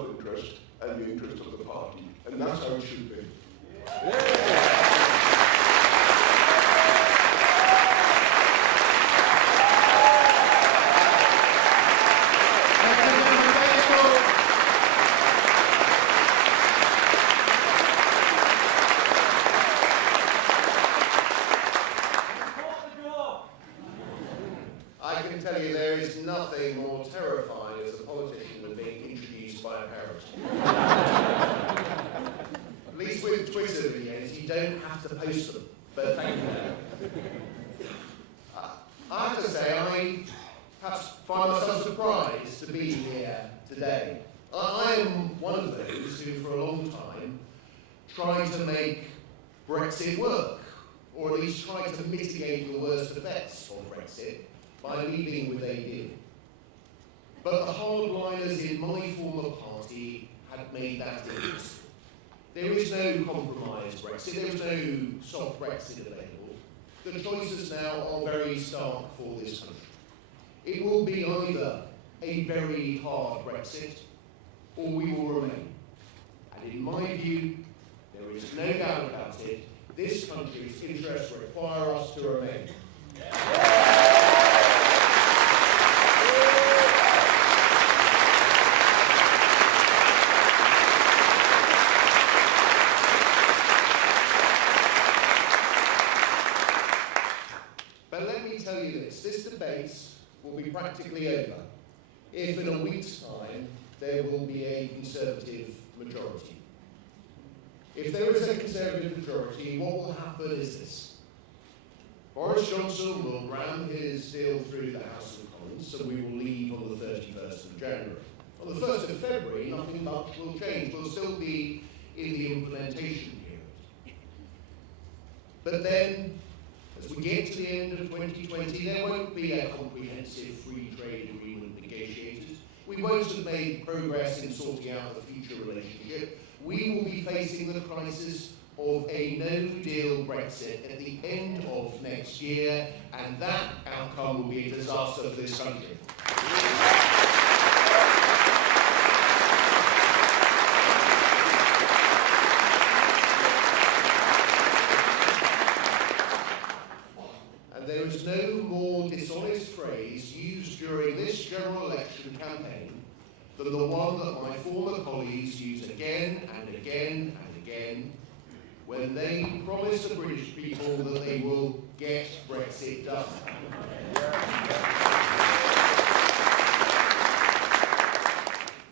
self-interest and the interest of the party. And that's how it should be. I can tell you there is nothing more terrifying as a politician than being introduced by a parent. At least with Twitter videos, you don't have to post them. But thank you. I have to say, I perhaps find myself surprised to be here today. I am one of those who, for a long time, tried to make Brexit work, or at least tried to mitigate the worst effects of Brexit by leaving with a deal. But the hardliners in my former party had made that impossible. There is no compromise Brexit, there is no soft Brexit available. The choices now are very stark for this country. It will be either a very hard Brexit, or we will remain. And in my view, there is no doubt about it, this country's interests require us to remain. But let me tell you this debate will be practically over if in a week's time there will be a Conservative majority. If there is a Conservative majority, what will happen is this. Boris Johnson will ram his deal through the House of Commons, so we will leave on the 31st of January. On the 1st of February, nothing much will change. We'll still be in the implementation period. But then, as we get to the end of 2020, there won't be a comprehensive free trade agreement negotiated. We won't have made progress in sorting out the future relationship. We will be facing the crisis of a no-deal Brexit at the end of next year, and that outcome will be a disaster for this country. And there is no more dishonest phrase used during this general election campaign than the one that my former colleagues use again and again and again when they promise the British people that they will get Brexit done.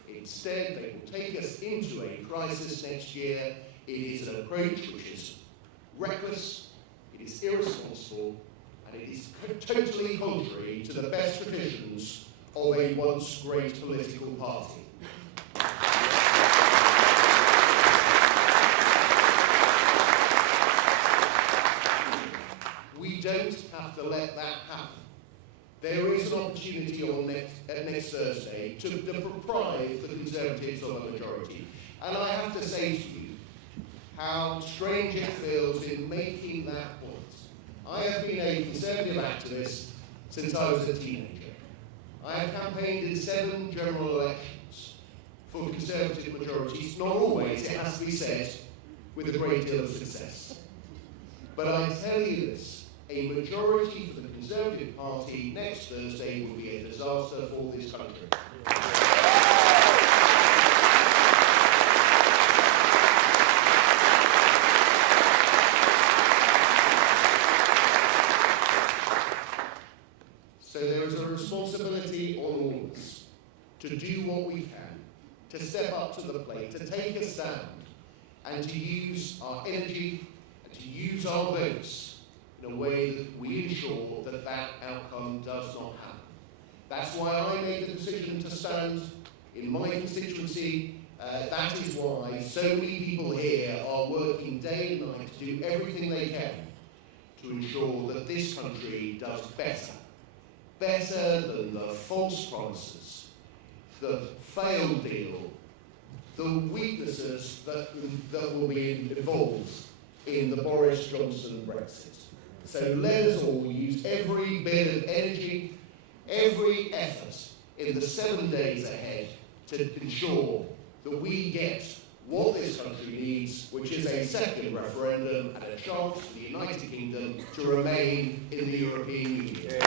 Instead, they will take us into a crisis next year. It is an approach which is reckless, it is irresponsible, and it is totally contrary to the best traditions of a once great political party. We don't have to let that happen. There is an opportunity on next Thursday to deprive the Conservatives of a majority. And I have to say to you how strange it feels in making that point. I have been a Conservative activist since I was a teenager. I have campaigned in 7 general elections for Conservative majorities, not always, it has to be said, with a great deal of success. But I tell you this, a majority for the Conservative Party next Thursday will be a disaster for this country. So there is a responsibility on all of us to do what we can, to step up to the plate, to take a stand, and to use our energy and to use our votes in a way that we ensure that that outcome does not happen. That's why I made the decision to stand in my constituency. That is why so many people here are working day and night to do everything they can to ensure that this country does better than the false promises, the failed deal, the weaknesses that will be involved in the Boris Johnson Brexit. So let us all use every bit of energy, every effort in the 7 days ahead to ensure that we get what this country needs, which is a second referendum and a chance for the United Kingdom to remain in the European Union.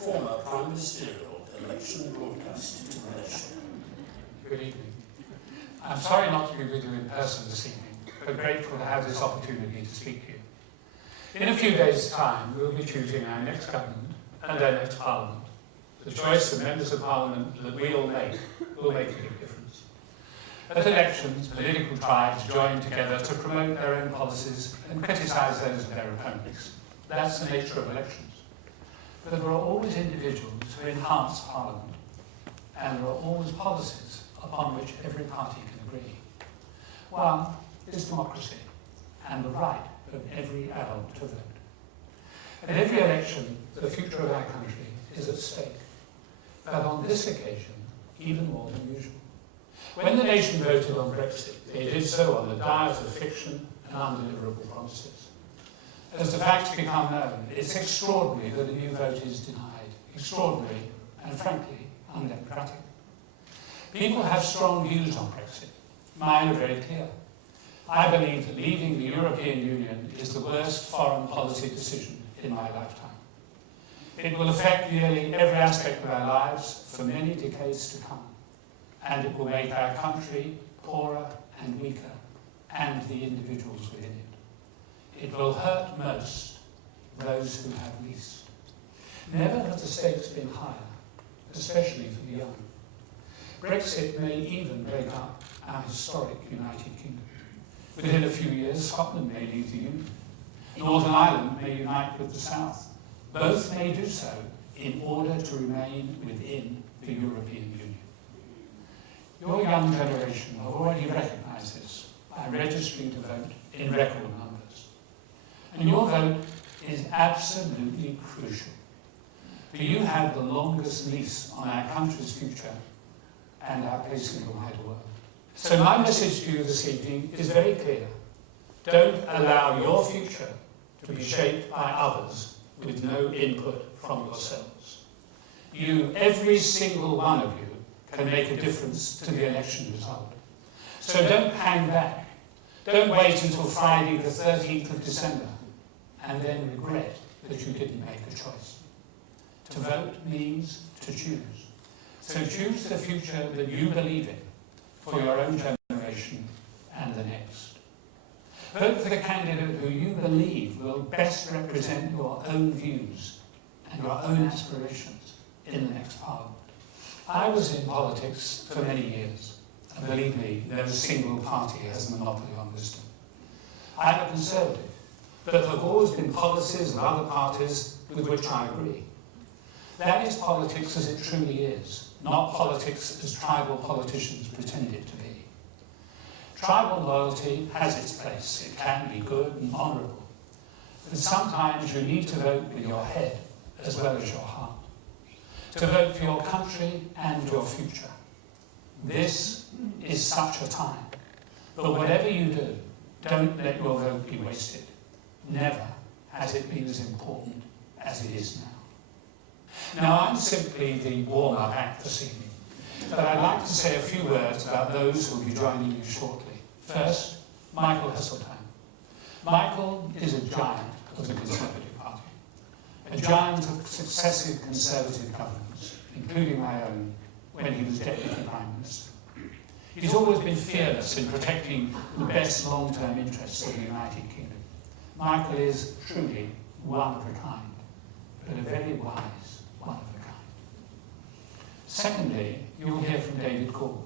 Former Prime Ministerial election broadcast to the nation. Good evening. I'm sorry not to be with you in person this evening, but grateful to have this opportunity to speak to you. In a few days' time, we'll be choosing our next government and our next parliament. The choice of members of parliament that we all make will make a big difference. At elections, political tribes join together to promote their own policies and criticise those of their opponents. That's the nature of elections. But there are always individuals who enhance Parliament, and there are always policies upon which every party can agree. One is democracy, and the right of every adult to vote. At every election, the future of our country is at stake, but on this occasion, even more than usual. When the nation voted on Brexit, they did so on the diet of fiction and undeliverable promises. As the facts become known, it's extraordinary that a new vote is denied. Extraordinary and, frankly, undemocratic. People have strong views on Brexit. Mine are very clear. I believe that leaving the European Union is the worst foreign policy decision in my lifetime. It will affect nearly every aspect of our lives for many decades to come, and it will make our country poorer and weaker, and the individuals within it. It will hurt most those who have least. Never have the stakes been higher, especially for the young. Brexit may even break up our historic United Kingdom. Within a few years, Scotland may leave the Union. Northern Ireland may unite with the South. Both may do so in order to remain within the European Union. Your young generation have already recognised this by registering to vote in record numbers. And your vote is absolutely crucial. For you have the longest lease on our country's future and our place in the wider world. So my message to you this evening is very clear. Don't allow your future to be shaped by others with no input from yourselves. You, every single one of you, can make a difference to the election result. So don't hang back. Don't wait until Friday the 13th of December and then regret that you didn't make a choice. To vote means to choose. So choose the future that you believe in for your own generation and the next. Vote for the candidate who you believe will best represent your own views and your own aspirations in the next Parliament. I was in politics for many years, and believe me, no single party has a monopoly on wisdom. I'm a Conservative, but there have always been policies of other parties with which I agree. That is politics as it truly is, not politics as tribal politicians pretend it to be. Tribal loyalty has its place. It can be good and honourable. But sometimes you need to vote with your head as well as your heart. To vote for your country and your future. This is such a time. But whatever you do, don't let your vote be wasted. Never has it been as important as it is now. Now, I'm simply the warm-up act this evening, but I'd like to say a few words about those who will be joining you shortly. First, Michael Heseltine. Michael is a giant of the Conservative Party, a giant of successive Conservative governments, including my own, when he was Deputy Prime Minister. He's always been fearless in protecting the best long-term interests of the United Kingdom. Michael is truly one of a kind, but a very wise one of a kind. Secondly, you'll hear from David Cork.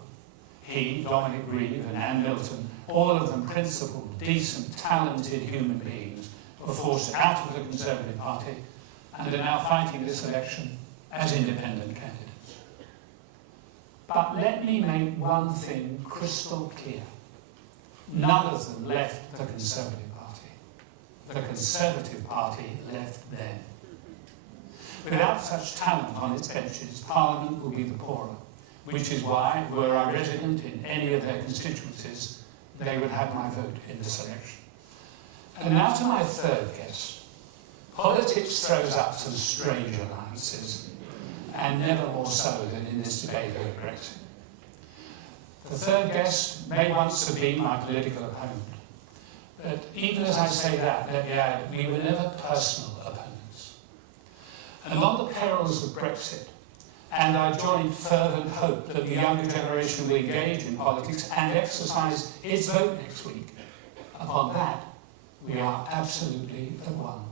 He, Dominic Grieve and Anne Milton, all of them principled, decent, talented human beings, were forced out of the Conservative Party and are now fighting this election as independent candidates. But let me make one thing crystal clear. None of them left the Conservative Party. The Conservative Party left them. Without such talent on its benches, Parliament will be the poorer, which is why, were I resident in any of their constituencies, they would have my vote in this election. And now to my third guess. Politics throws up some strange alliances, and never more so than in this debate over Brexit. The third guest may once have been my political opponent, but even as I say that, let me add, we were never personal opponents. And on the perils of Brexit, and I join fervent hope that the younger generation will engage in politics and exercise its vote next week, upon that, we are absolutely at one.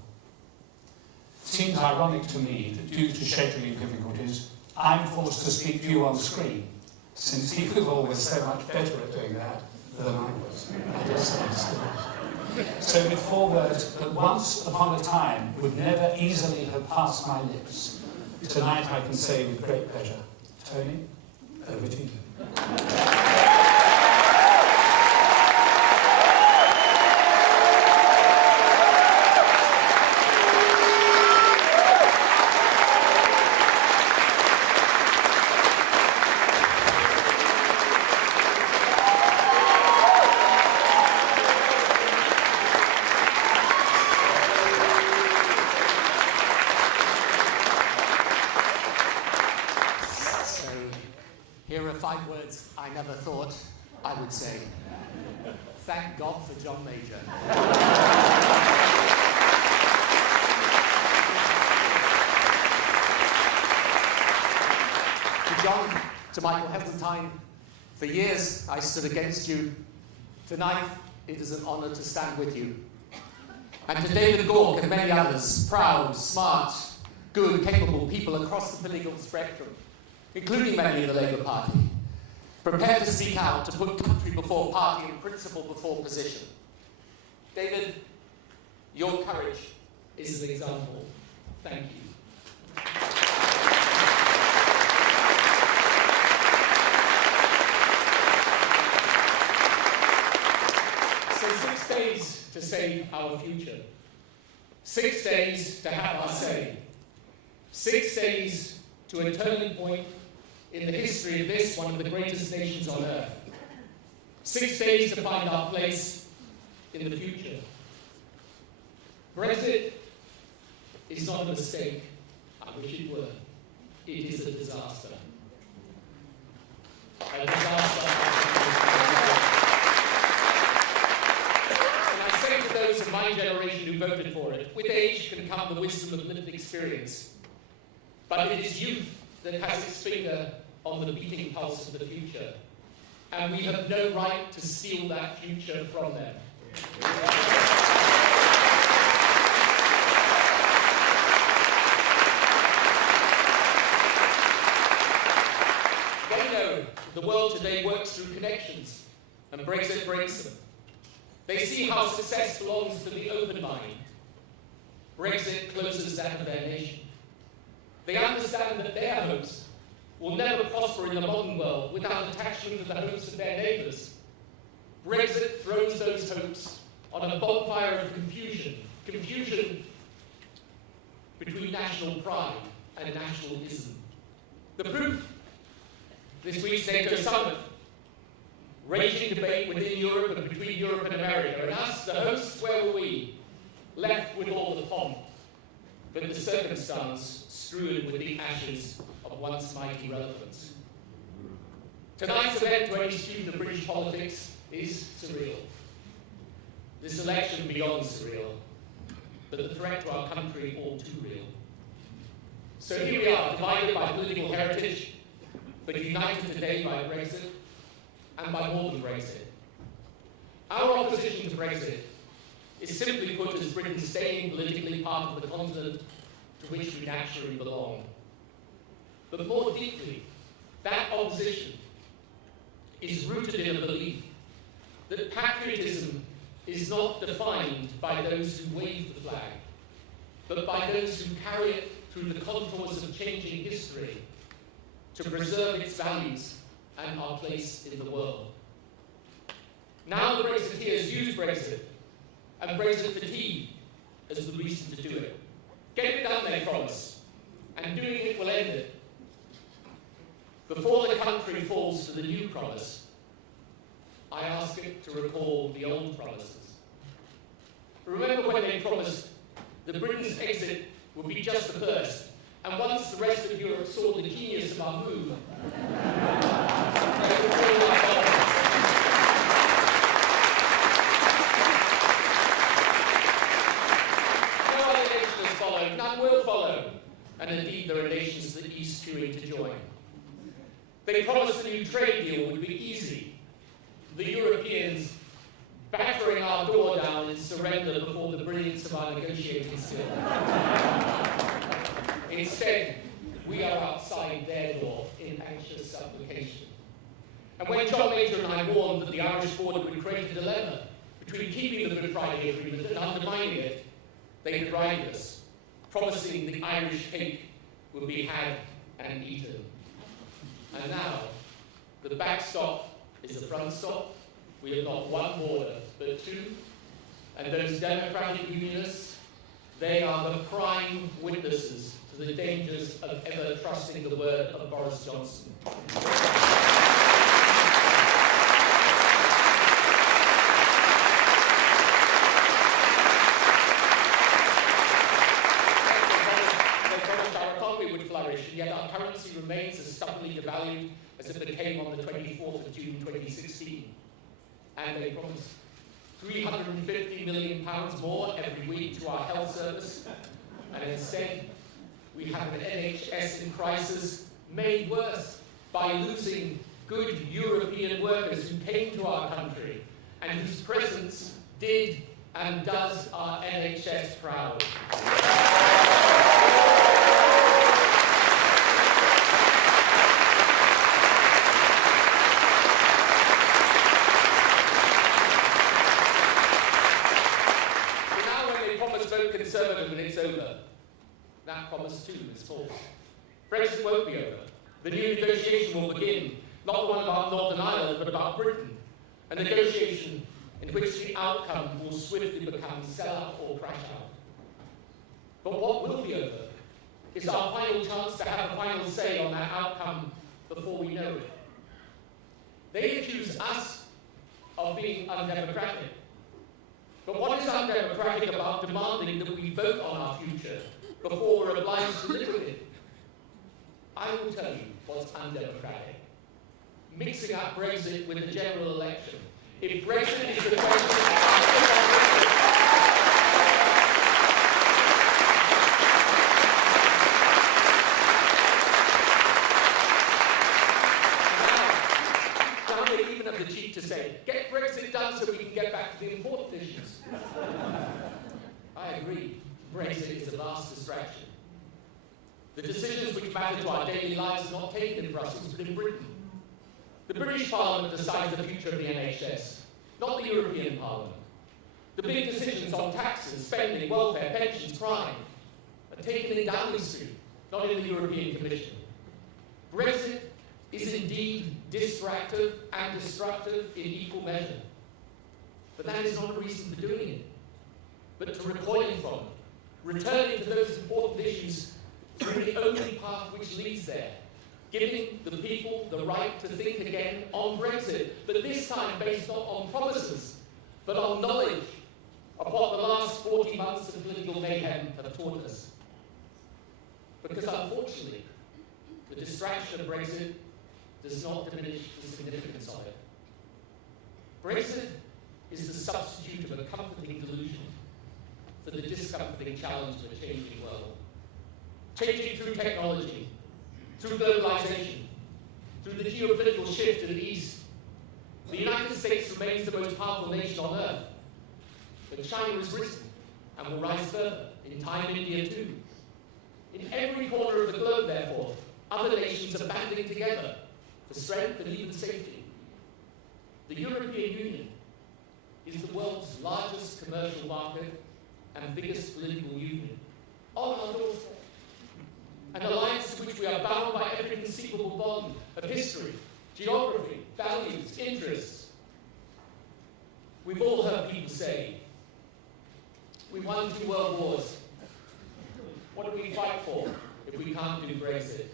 It seems ironic to me that due to scheduling difficulties, I'm forced to speak to you on screen, since he was always so much better at doing that than I was. I guess I still is. So with 4 words that once upon a time would never easily have passed my lips, tonight I can say with great pleasure, Tony, over to you. Here are 5 words I never thought I would say. Thank God for John Major. To John, to Michael Heseltine, for years I stood against you. Tonight it is an honour to stand with you. And to David Gork and many others, proud, smart, good, capable people across the political spectrum, including many in the Labour Party, prepared to speak out, to put country before party and principle before position. David, your courage is an example. Thank you. So 6 days to save our future. 6 days to have our say. 6 days to a turning point in the history of this, one of the greatest nations on earth. 6 days to find our place in the future. Brexit is not a mistake. I wish it were. It is a disaster. A disaster. And I say to those of my generation who voted for it, with age can come the wisdom of lived experience. But it is youth that has its finger on the beating pulse of the future. And we have no right to steal that future from them. They know the world today works through connections, and Brexit breaks them. They see how success belongs to the open mind. Brexit closes that of their nation. They understand that their hopes will never prosper in the modern world without attachment to the hopes of their neighbours. Brexit throws those hopes on a bonfire of confusion between national pride and nationalism. The proof, this week's NATO summit, raging debate within Europe and between Europe and America, and us, the hosts, where were we? Left with all the pomp, but the circumstance strewn with the ashes of once mighty relevance. Tonight's event, to any student of British politics, is surreal. This election beyond surreal, but the threat to our country all too real. So here we are, divided by political heritage, but united today by Brexit, and by more than Brexit. Our opposition to Brexit is simply put as Britain staying politically part of the continent to which we naturally belong. But more deeply, that opposition is rooted in a belief that patriotism is not defined by those who wave the flag, but by those who carry it through the contours of changing history to preserve its values and our place in the world. Now the Brexiteers use Brexit and Brexit fatigue as the reason to do it. Get it done, they promise, and doing it will end it. Before the country falls to the new promise, I ask it to recall the old promises. Remember when they promised that Britain's exit would be just the first, and once the rest of Europe saw the genius of our move, they would all our borders. No other nation has followed, none will follow, and indeed there are nations to the east queuing to join. They promised the new trade deal would be easy, the Europeans battering our door down in surrender before the brilliance of our negotiating skill. Instead, we are outside their door in anxious supplication. And when John Major and I warned that the Irish border would create a dilemma between keeping the Good Friday Agreement and undermining it, they derided us, promising the Irish cake would be had and eaten. And now, the backstop is the front stop. We have not one border, but two. And those democratic unionists, they are the prime witnesses to the dangers of ever trusting the word of Boris Johnson. They promised our economy would flourish, and yet our currency remains as stubbornly devalued as it became on the 24th of June 2016. And they promised £350 million more every week to our health service. And instead, we have an NHS in crisis made worse by losing good European workers who came to our country and whose presence did and does our NHS proud. Conservative and it's over. That promise too is false. Brexit won't be over. The new negotiation will begin, not the one about Northern Ireland, but about Britain. A negotiation in which the outcome will swiftly become sell-out or crash out. But what will be over is our final chance to have a final say on that outcome before we know it. They accuse us of being undemocratic. But what is undemocratic about demanding that we vote on our future before we're obliged to live with it? I will tell you what's undemocratic. Mixing up Brexit with the general election. If Brexit is the question the cheek to say, get Brexit done so we can get back to the important issues. I agree, Brexit is a vast distraction. The decisions which matter to our daily lives are not taken in Brussels, but in Britain. The British Parliament decides the future of the NHS, not the European Parliament. The big decisions on taxes, spending, welfare, pensions, crime are taken in Downing Street, not in the European Commission. Brexit is indeed distractive and destructive in equal measure. But that is not a reason for doing it, but to recoiling from it, returning to those important issues through the only path which leads there, giving the people the right to think again on Brexit, but this time based not on promises, but on knowledge of what the last 40 months of political mayhem have taught us. Because unfortunately, the distraction of Brexit does not diminish the significance of it. Brexit is the substitute of a comforting delusion for the discomforting challenge of a changing world. Changing through technology, through globalization, through the geopolitical shift to the east. The United States remains the most powerful nation on earth, but China has risen and will rise further, in time India too. In every corner of the globe, therefore, other nations are banding together for strength and even safety. The European Union is the world's largest commercial market and biggest political union, on our doorstep. An alliance to which we are bound by every conceivable bond of history, geography, values, interests. We've all heard people say, we won 2 world wars. What do we fight for if we can't do Brexit?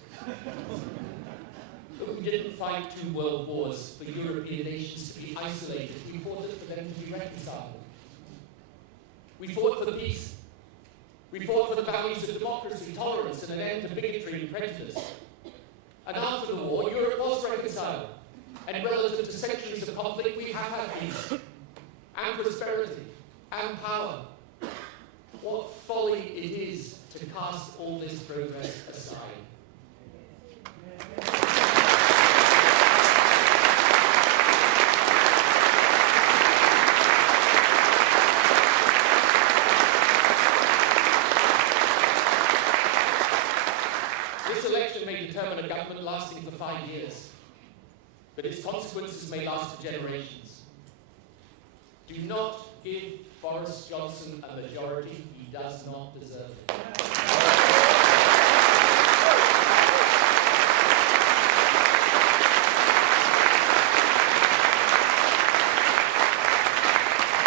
But we didn't fight 2 world wars for European nations to be isolated. We fought for them to be reconciled. We fought for peace. We fought for the values of democracy, tolerance, and an end to bigotry and prejudice. And after the war, Europe was reconciled. And relative to centuries of conflict, we have had peace, and prosperity, and power. What folly it is to cast all this progress aside. This election may determine a government lasting for 5 years, but its consequences may last for generations. Do not give Boris Johnson a majority he does not deserve.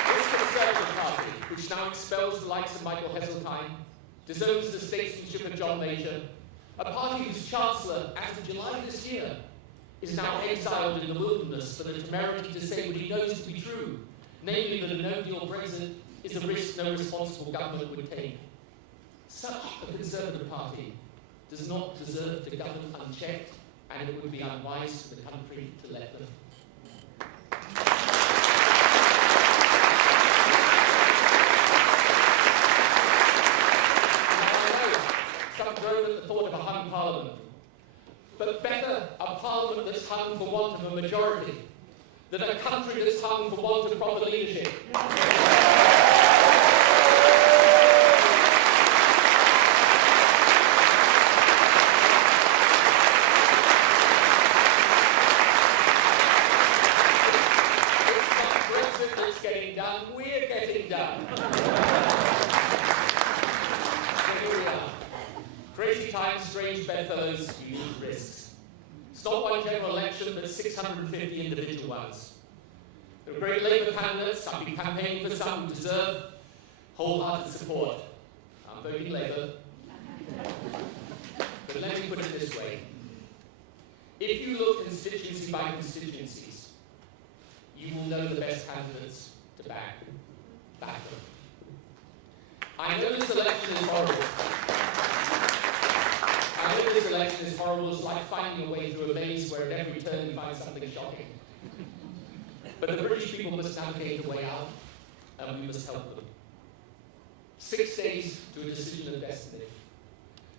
This Conservative Party, which now expels the likes of Michael Heseltine, disowns the statesmanship of John Major, a party whose Chancellor, as of July this year, is now exiled in the wilderness for the temerity to say what he knows to be true, namely that a no-deal Brexit is a risk no responsible government would take. Such a Conservative Party does not deserve to govern unchecked, and it would be unwise for the country to let them. Some groan at the thought of a hung parliament. But better a parliament that's hung for want of a majority than a country that's hung for want of proper leadership. It's not Brexit that's getting done, we're getting done. Here we are. Crazy times, strange bedfellows, huge risks. It's not one general election, but 650 individual ones. There are great Labour candidates. I've been campaigning for some who deserve wholehearted support. I'm voting Labour. But let me put it this way. If you look constituency by constituencies, you will know the best candidates to back them. I know this election is horrible. I know this election is horrible. It's like finding a way through a maze where at every turn you find something shocking. But the British people must navigate the way out, and we must help them. 6 days to a decision of destiny.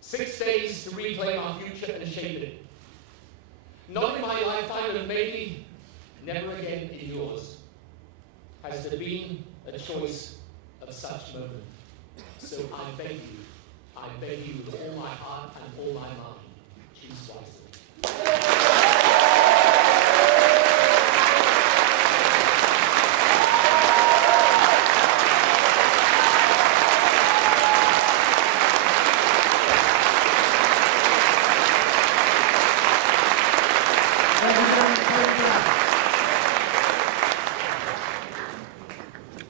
6 days to reclaim our future and shape it. Not in my lifetime, and maybe never again in yours, has there been a choice of such moment. So I beg you with all my heart and all my mind, choose wisely.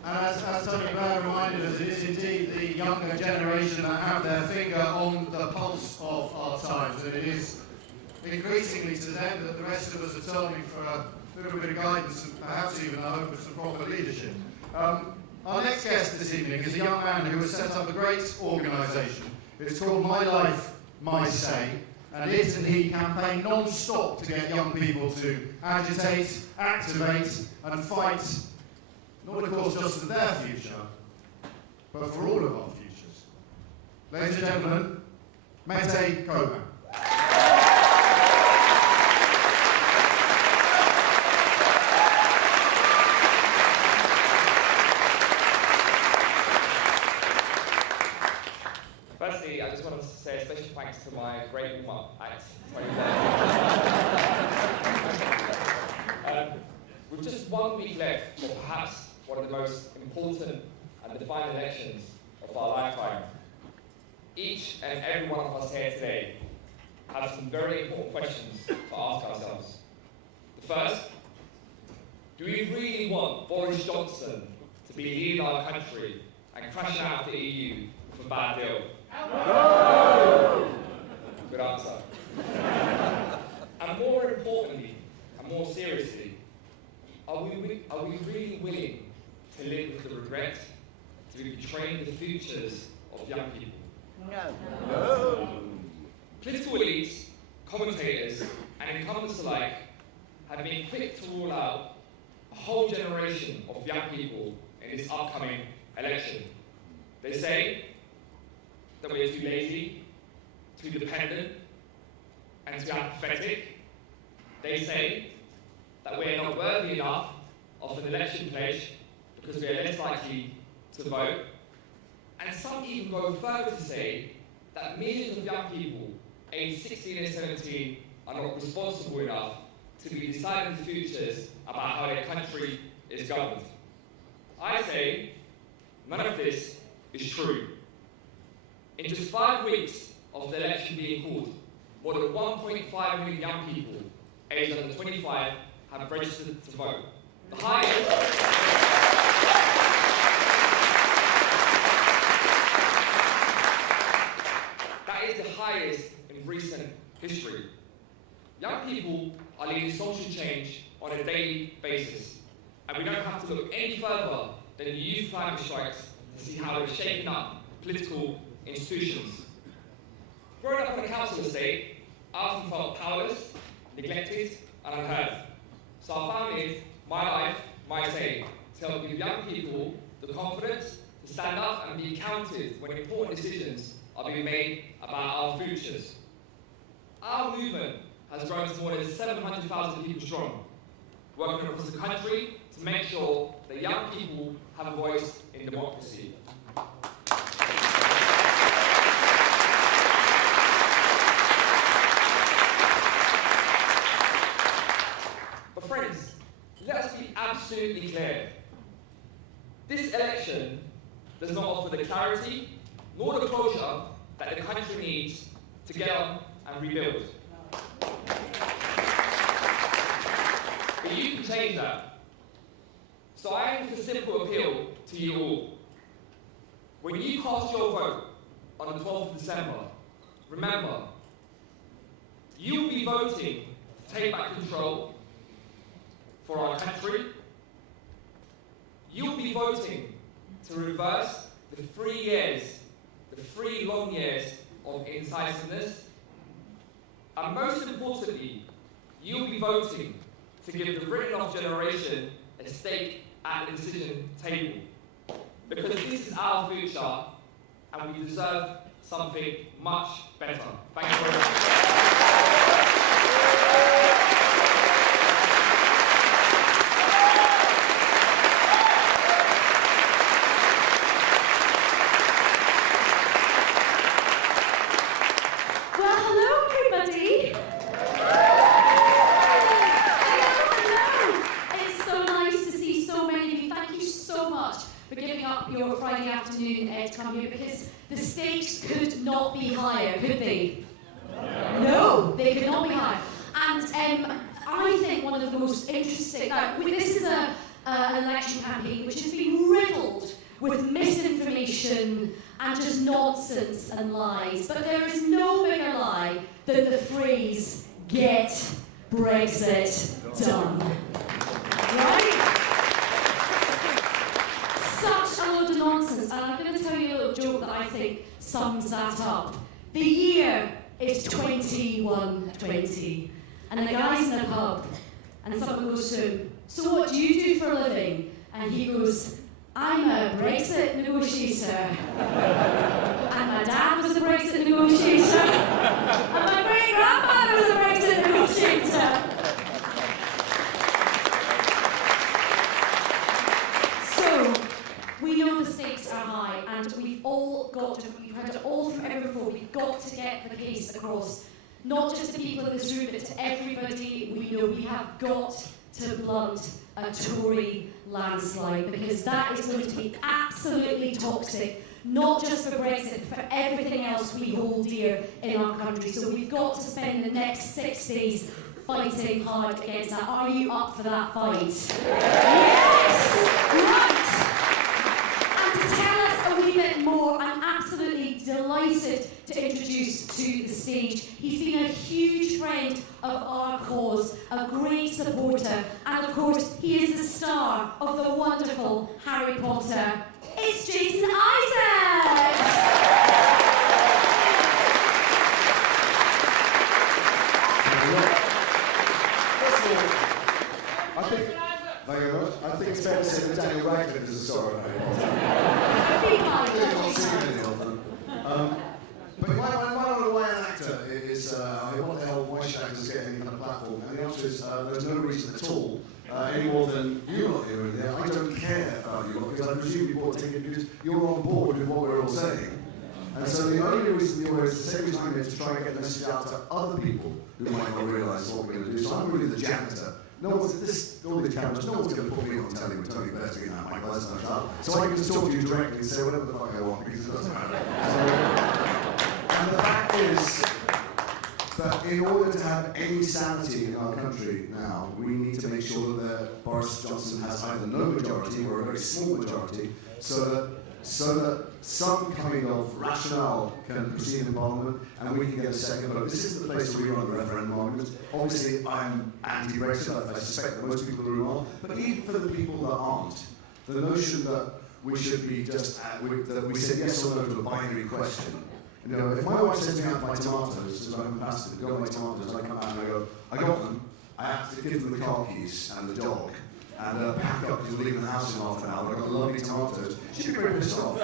As Tony Blair reminded us, it is indeed the younger generation that have their finger on the pulse of our times, and it is increasingly to them that the rest of us are turning for a little bit of guidance and perhaps even the hope of some proper leadership. Our next guest this evening is a young man who has set up a great organisation. It's called My Life, My Say, and it and he campaign non-stop to get young people to agitate, activate and fight, not of course just for their future, but for all of our futures. Ladies and gentlemen, Mete Coburn. Firstly, I just wanted to say a special thanks to my great warm-up act. With just 1 week left for perhaps one of the most important and defining elections of our lifetime, each and every one of us here today have some very important questions to ask ourselves. The first, do we really want Boris Johnson to be leading our country and crashing out of the EU with a bad deal? No! Good answer. And more importantly, to be betraying the futures of young people. No. Political elites, commentators, and incumbents alike have been quick to rule out a whole generation of young people in this upcoming election. They say that we are too lazy, too dependent, and too apathetic. They say that we are not worthy enough of an election pledge because we are less likely to vote. And some even go further to say that millions of young people aged 16 and 17 are not responsible enough to be deciding the futures about how their country is governed. I say none of this is true. In just 5 weeks of the election being called, more than 1.5 million young people aged under 25 have registered to vote. The highest. That is the highest in recent history. Young people are leading social change on a daily basis, and we don't have to look any further than the youth climate strikes to see how they've shaken up political institutions. Growing up on a council estate, I often felt powerless, neglected, and unheard. So I founded My Life, My Say to help give young people the confidence to stand up and be counted when important decisions are being made about our futures. Our movement has grown to more than 700,000 people strong, working across the country to make sure that young people have a voice in democracy. But friends, let us be absolutely clear. This election does not offer the clarity nor the closure that the country needs to get on and rebuild. But you can change that. So I have a simple appeal to you all. When you cast your vote on the 12th of December, remember, you will be voting to take back control for our country. You'll be voting to reverse the 3 years, the 3 long years of indecisiveness. And most importantly, you'll be voting to give the written-off generation a stake at the decision table. Because this is our future, and we deserve something much better. Thank you very much. Your Friday afternoon to come here, because the stakes could not be higher, could they? No, they could not be higher. And I think one of the most interesting, this is an election campaign which has been riddled with misinformation and just nonsense and lies. But there is no bigger lie than the phrase, "Get Brexit done." Right? Such a load of nonsense, and I'm going to tell you a little joke that I think sums that up. The year is 2120, and the guy's in a pub, and someone goes to him, "So what do you do for a living?" And he goes, "I'm a Brexit negotiator." And my dad was a Brexit negotiator. And my great-grandfather was a Brexit negotiator. We know the stakes are high, and we've all got to, we've heard it all from everyone before, we've got to get the case across, not just to people in this room, but to everybody we know. We have got to blunt a Tory landslide, because that is going to be absolutely toxic, not just for Brexit, but for everything else we hold dear in our country. So we've got to spend the next 6 days fighting hard against that. Are you up for that fight? Yes! Right! To tell us a wee bit more, I'm absolutely delighted to introduce to the stage. He's been a huge friend of our cause, a great supporter, and of course, he is the star of the wonderful Harry Potter. It's Jason fair to say that Daniel Radcliffe is a star of Harry Potter. Big Not seen man. any of them. But why an actor is, what the hell, why should actors get any kind of platform? And the answer is, there's no reason at all, any more than you're not here and there. I don't care about you lot, because I presume you bought a ticket because you're on board with what we're all saying. And so the only reason you're here is the same reason I'm here, to try and get the message out to other people who might not realise what we're going to do. So I'm really the janitor. No one's, all these cameras, no one's going to put me on telly with Tony Bertie and that, Michael, that's no job. So I can just talk to you directly and say whatever the fuck I want, because it doesn't matter. And the fact is that in order to have any sanity in our country now, we need to make sure that Boris Johnson has either no majority or a very small majority, so that some kind of rationale can proceed in Parliament and we can get a second vote. This isn't the place to rerun the referendum argument. Obviously, I'm anti-Brexit. I suspect that most people in the room are. But even for the people that aren't, the notion that we should be just that we say yes or no to a binary question. You know, if my wife sends me out my tomatoes, as I'm ambassador, go my tomatoes, I come out and I go, I got them. I have to give them the car keys and the dog. And pack up because we're leaving the house in half an hour. I've got lovely tomatoes. She'd be very pissed off.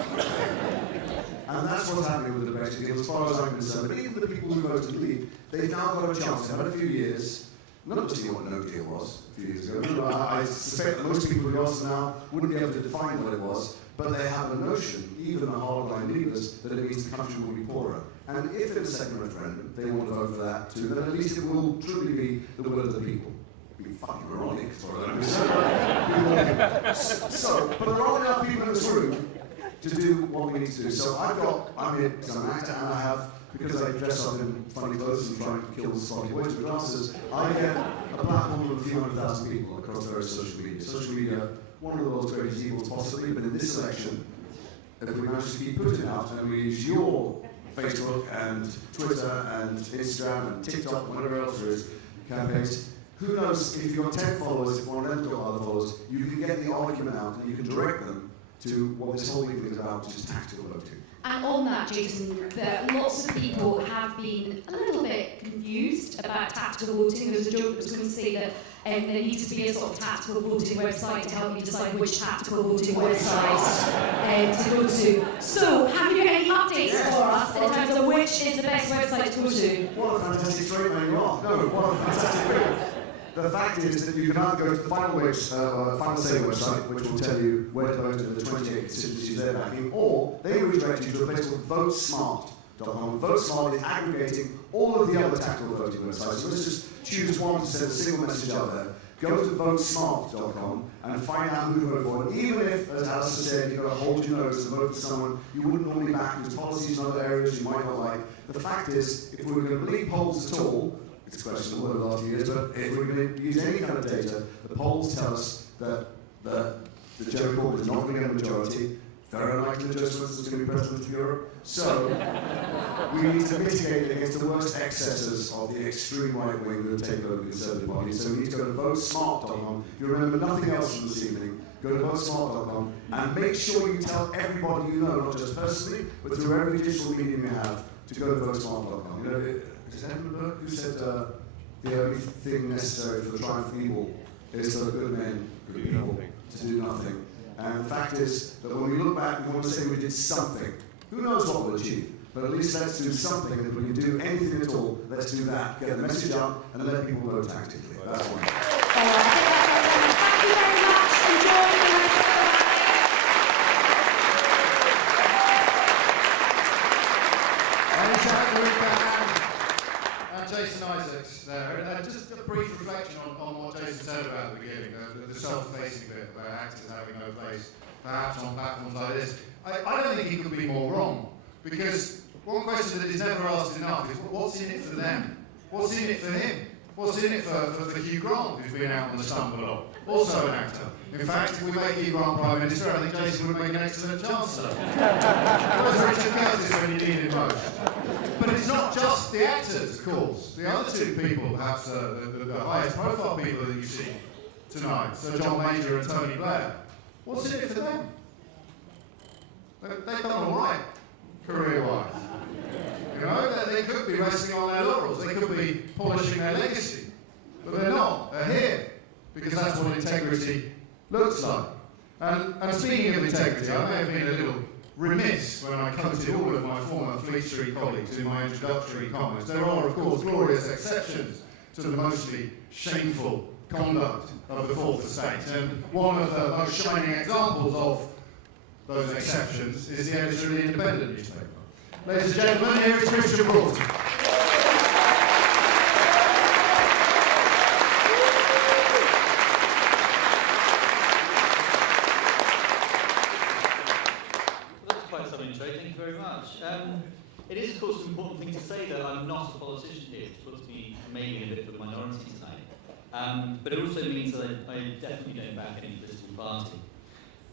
And that's what's happening with the Brexit deal, as far as I'm concerned. But even the people who voted to leave, they've now got a chance. They've had a few years. None of us knew what no deal was a few years ago. I suspect that most people who asked now wouldn't be able to define what it was. But they have a notion, even the hardline leaders, that it means the country will be poorer. And if in a second referendum they want to vote for that too, then at least it will truly be the will of the people. It'd be fucking ironic, as far as I'm concerned. But there aren't enough people in this room to do what we need to do. So I'm here because I'm an actor, and I have, because I dress up in funny clothes and try and kill the spotty boys with glasses, I get a platform of a few 100,000 people across various social media. Social media, one of the world's greatest evils possibly, but in this election, if we manage to keep putting out, and we use your Facebook and Twitter and Instagram and TikTok and whatever else there is, campaigns, who knows, if you've got 10 followers, if one of them's got other followers, you can get the argument out and you can direct them to what this whole thing is about, which is tactical voting. And on that, Jason, lots of people have been a little bit confused about tactical voting. There was a joke that was going to say that there needs to be a sort of tactical voting website to help you decide which tactical voting website to go to. So, have you got any updates for us in terms of which is the best website to go to? What a fantastic straight man you are. No, what a fantastic thing. The fact is that you can either go to the Final Say website, which will tell you where to vote in the 28 constituencies they're backing, or they redirect you to a place called VoteSmart.com. VoteSmart is aggregating all of the other tactical voting websites. So let's just choose one to send a single message out there. Go to VoteSmart.com and find out who to vote for. And even if, as Alistair said, you've got to hold your nose and vote for someone you wouldn't normally back because policies in other areas you might not like, the fact is, if we were going to believe polls at all, it's questionable over the last few years, but if we're going to use any kind of data, the polls tell us that Jeremy Corbyn is not going to get a majority. Very unlikely that Joseph Wilson is going to be president of Europe. So we need to mitigate against the worst excesses of the extreme right wing that have taken over the Conservative Party. So we need to go to VoteSmart.com. If you remember nothing else from this evening, go to VoteSmart.com and make sure you tell everybody you know, not just personally, but through every digital medium you have, to go to VoteSmart.com. You know, is it Edmund Burke who said the only thing necessary for the triumph of evil is for good men, good people, to do nothing? And the fact is that when we look back, we want to say we did something. Who knows what we'll achieve? But at least let's do something. And if we can do anything at all, let's do that. Get the message out and let people vote tactically. That's one. Thank you very much. Enjoy the rest of Jason Isaacs there. Just a brief reflection on what Jason said about the beginning, the self-facing bit about actors having no place, perhaps on platforms like this. I don't think he could be more wrong, because one question that is never asked enough is, what's in it for them? What's in it for him? What's in it for Hugh Grant, who's been out on the stumble lot? Also an actor. In fact, if we make Hugh Grant Prime Minister, I think Jason would make an excellent Chancellor. Was Richard Curtis when you needed most? But it's not just the actors, of course. The other two people, perhaps the highest profile people that you see tonight, Sir John Major and Tony Blair, what's in it for them? They've done all right, career-wise. You know, they could be resting on their laurels, they could be polishing their legacy. But they're not, they're here, because that's what integrity looks like. And speaking of integrity, I may have been a little remiss when I quoted all of my former Fleet Street colleagues in my introductory comments. There are, of course, glorious exceptions to the mostly shameful conduct of the Fourth Estate, and one of the most shining examples of those exceptions is the editor of the Independent newspaper. Ladies and gentlemen, here is Christian Broughton. That's quite some intro, thank you very much. It is, of course, an important thing to say that I'm not a politician here, which puts me maybe in a bit of a minority tonight. But it also means that I definitely don't back any political party.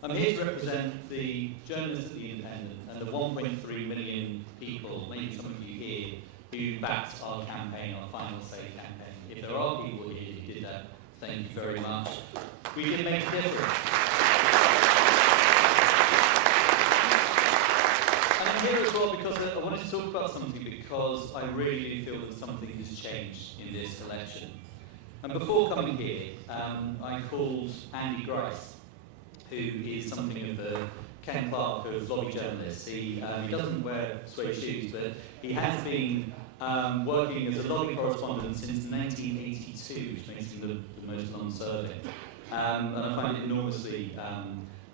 I'm here to represent the journalists at the Independent and the 1.3 million people, maybe some of you here, who backed our campaign, our Final Say campaign. If there are people here who did that, thank you very much. We did make a difference. And I'm here as well because I wanted to talk about something, because I really do feel that something has changed in this election. And before coming here, I called Andy Grice, who is something of the Ken Clark of lobby journalists. He doesn't wear suede shoes, but he has been working as a lobby correspondent since 1982, which makes him the most long-serving. And I find it enormously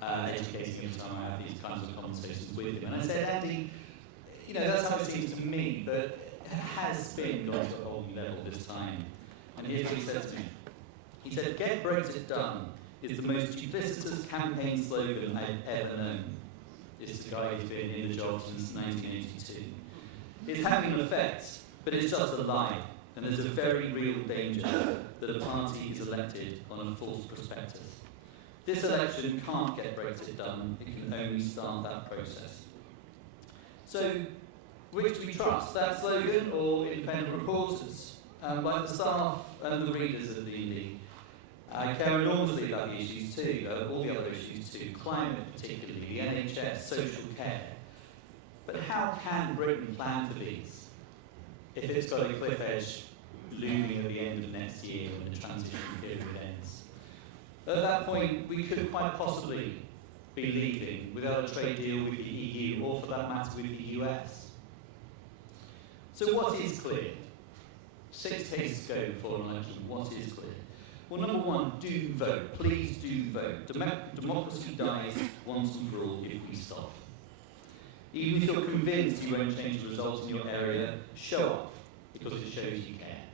educating every time I have these kinds of conversations with him. And I said, Andy, you know, that's how it seems to me, but it has been gone to a whole new level this time. And here's what he said to me. He said, "Get Brexit done is the most duplicitous campaign slogan I've ever known." This is the guy who's been in the job since 1982. It's having an effect, but it's just a lie. And there's a very real danger that a party is elected on a false prospectus. This election can't get Brexit done, it can only start that process. So, which do we trust, that slogan or independent reporters? Like the staff and the readers of the Indie, I care enormously about the issues too, all the other issues too, climate particularly, the NHS, social care. But how can Britain plan for these if it's got a cliff edge looming at the end of next year when the transition period ends? At that point, we could quite possibly be leaving without a trade deal with the EU, or for that matter with the US. So what is clear? 6 days to go before an election, what is clear? Well, number one, do vote. Please do vote. Democracy dies once and for all if we stop. Even if you're convinced you won't change the results in your area, show up, because it shows you care.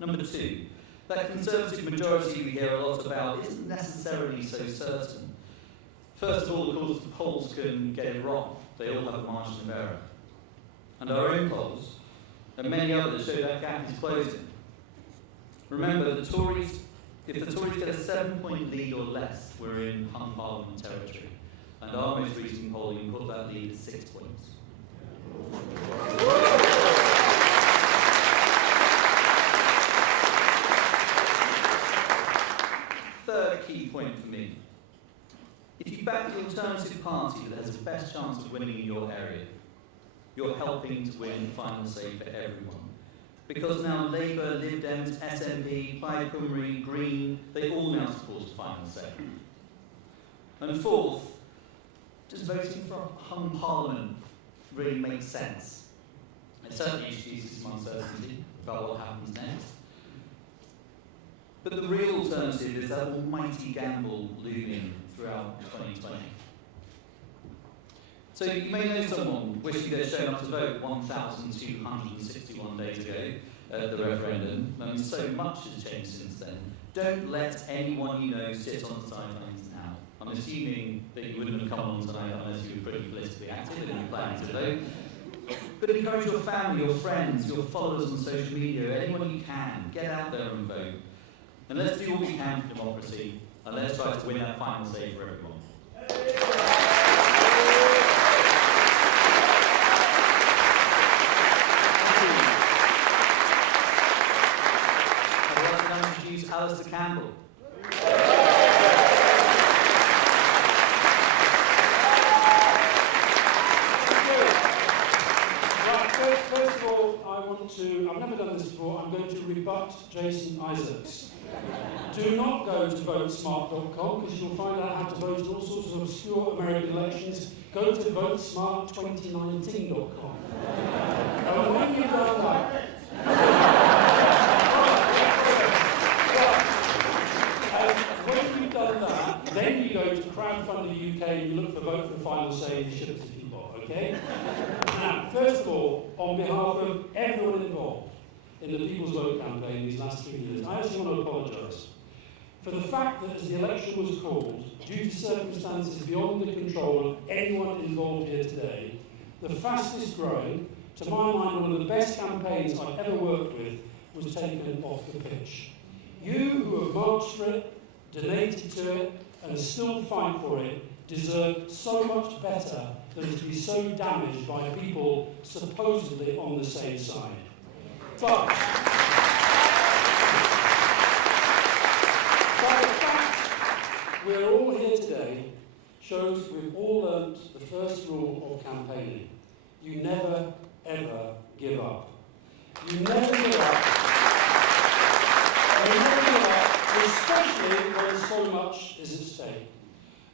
Number two, that Conservative majority we hear a lot about isn't necessarily so certain. First of all, of course, the polls can get it wrong. They all have a margin of error. And our own polls, and many others, show that gap is closing. Remember, the Tories, if the Tories get a 7-point lead or less, we're in hung parliament territory. And our most recent polling put that lead at 6 points. Third key point for me. If you back the alternative party that has the best chance of winning in your area, you're helping to win final say for everyone. Because now Labour, Lib Dems, SNP, Plaid Cymru, Green, they all now support a final say. And fourth, does voting for a hung parliament really make sense? It certainly introduces some uncertainty about what happens next. But the real alternative is that almighty gamble looming throughout 2020. So you may know someone wishing they'd shown up to vote 1,261 days ago at the referendum. So much has changed since then. Don't let anyone you know sit on the sidelines now. I'm assuming that you wouldn't have come on tonight unless you were pretty politically active and you planned to vote. But encourage your family, your friends, your followers on social media, anyone you can, get out there and vote. And let's do what we can for democracy, and let's try to win that final say for everyone. I'd like to now introduce Alistair Campbell. Right. First of all, I've never done this before, I'm going to rebut Jason Isaacs. Do not go to votesmart.com because you'll find out how to vote in all sorts of obscure American elections. Go to votesmart2019.com. And when you've done that, then you go to Crowdfunding UK and you look for Vote for the Final Say and you should have bought, okay? Now, first of all, on behalf of everyone involved in the People's Vote campaign these last 3 years, I actually want to apologise for the fact that as the election was called, due to circumstances beyond the control of anyone involved here today, the fastest growing, to my mind, one of the best campaigns I've ever worked with, was taken off the pitch. You who have marched for it, donated to it, and still fight for it, deserve so much better than to be so damaged by people supposedly on the same side. But the fact we're all here today shows we've all learnt the first rule of campaigning. You never, ever give up. You never give up. You never give up, especially when so much is at stake.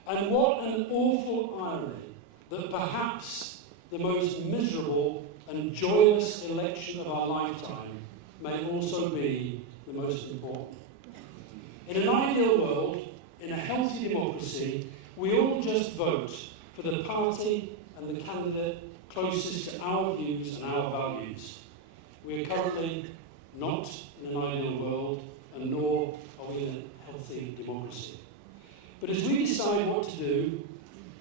And what an awful irony that perhaps the most miserable and joyless election of our lifetime may also be the most important. In an ideal world, in a healthy democracy, we all just vote for the party and the candidate closest to our views and our values. We are currently not in an ideal world, and nor are we in a healthy democracy. But as we decide what to do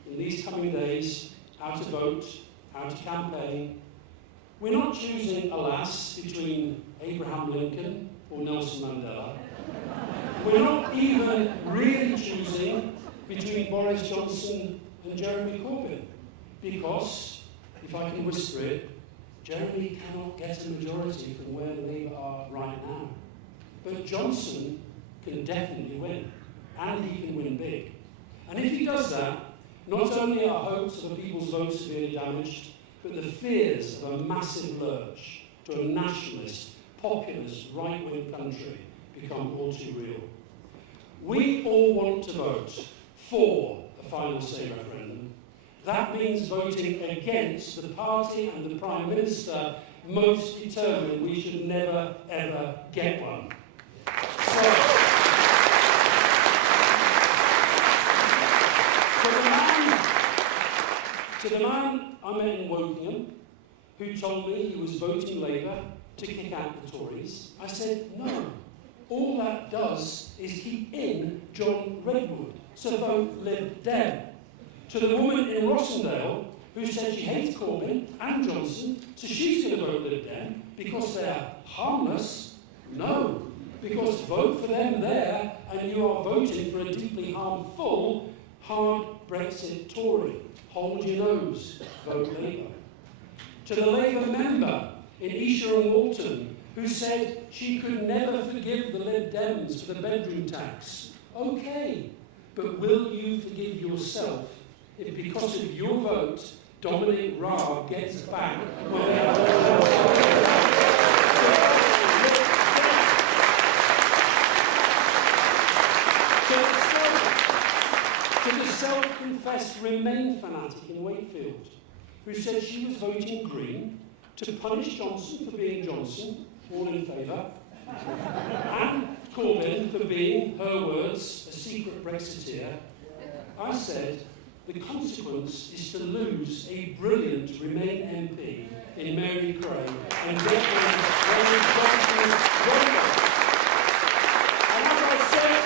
in these coming days, how to vote, how to campaign, we're not choosing, alas, between Abraham Lincoln or Nelson Mandela. We're not even really choosing between Boris Johnson and Jeremy Corbyn, because, if I can whisper it, Jeremy cannot get a majority from where Labour are right now. But Johnson can definitely win, and he can win big. And if he does that, not only are hopes of a people's vote severely damaged, but the fears of a massive lurch to a nationalist, populist, right-wing country become all too real. We all want to vote for a final say referendum. That means voting against the party and the Prime Minister most determined we should never, ever get one. To the man I met in Wokingham, who told me he was voting Labour to kick out the Tories, I said, no. All that does is keep in John Redwood, so vote Lib Dem. To the woman in Rossendale, who said she hates Corbyn and Johnson, so she's going to vote Lib Dem because they're harmless. No, because vote for them there, and you are voting for a deeply harmful, hard Brexit Tory. Hold your nose, vote Labour. To the Labour member in Esher and Walton, who said she could never forgive the Lib Dems for the bedroom tax. Okay, but will you forgive yourself if because of your vote, Dominic Raab gets back when they are to the self-confessed Remain fanatic in Wakefield, who said she was voting Green to punish Johnson for being Johnson, all in favour, and Corbyn for being, her words, a secret Brexiteer. I said, the consequence is to lose a brilliant Remain MP in Mary Craig and get rid of Johnson's voter. And as I said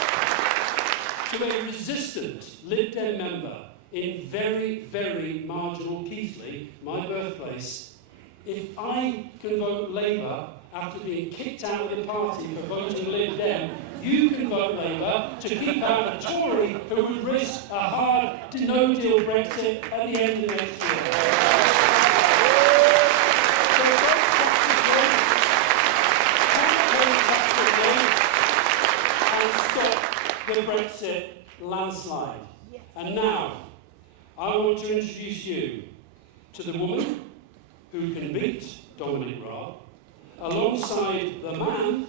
to a resistant Lib Dem member in very, very marginal Keighley, my birthplace, if I can vote Labour after being kicked out of the party for voting Lib Dem, you can vote Labour to keep out a Tory who would risk a hard no-deal Brexit at the end of next year. So vote practically, and stop the Brexit landslide. And now, I want to introduce you to the woman who can beat Dominic Raab, alongside the man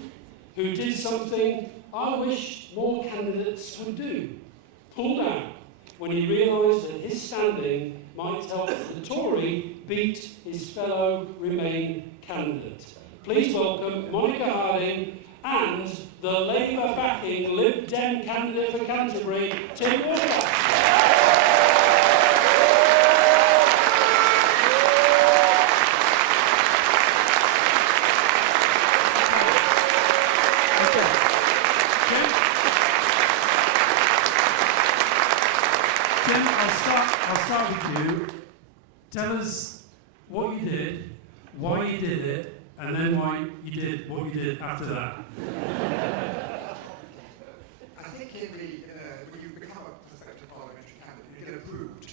who did something I wish more candidates would do, pulled out when he realised that his standing might help the Tory beat his fellow Remain candidate. Please welcome Monica Harding and the Labour-backing Lib Dem candidate for Canterbury, Tim Walker. Tim, I'll start with you. Tell us what you did, why you did it, and then why you did what you did after that. I think when you become a prospective parliamentary candidate, you get approved.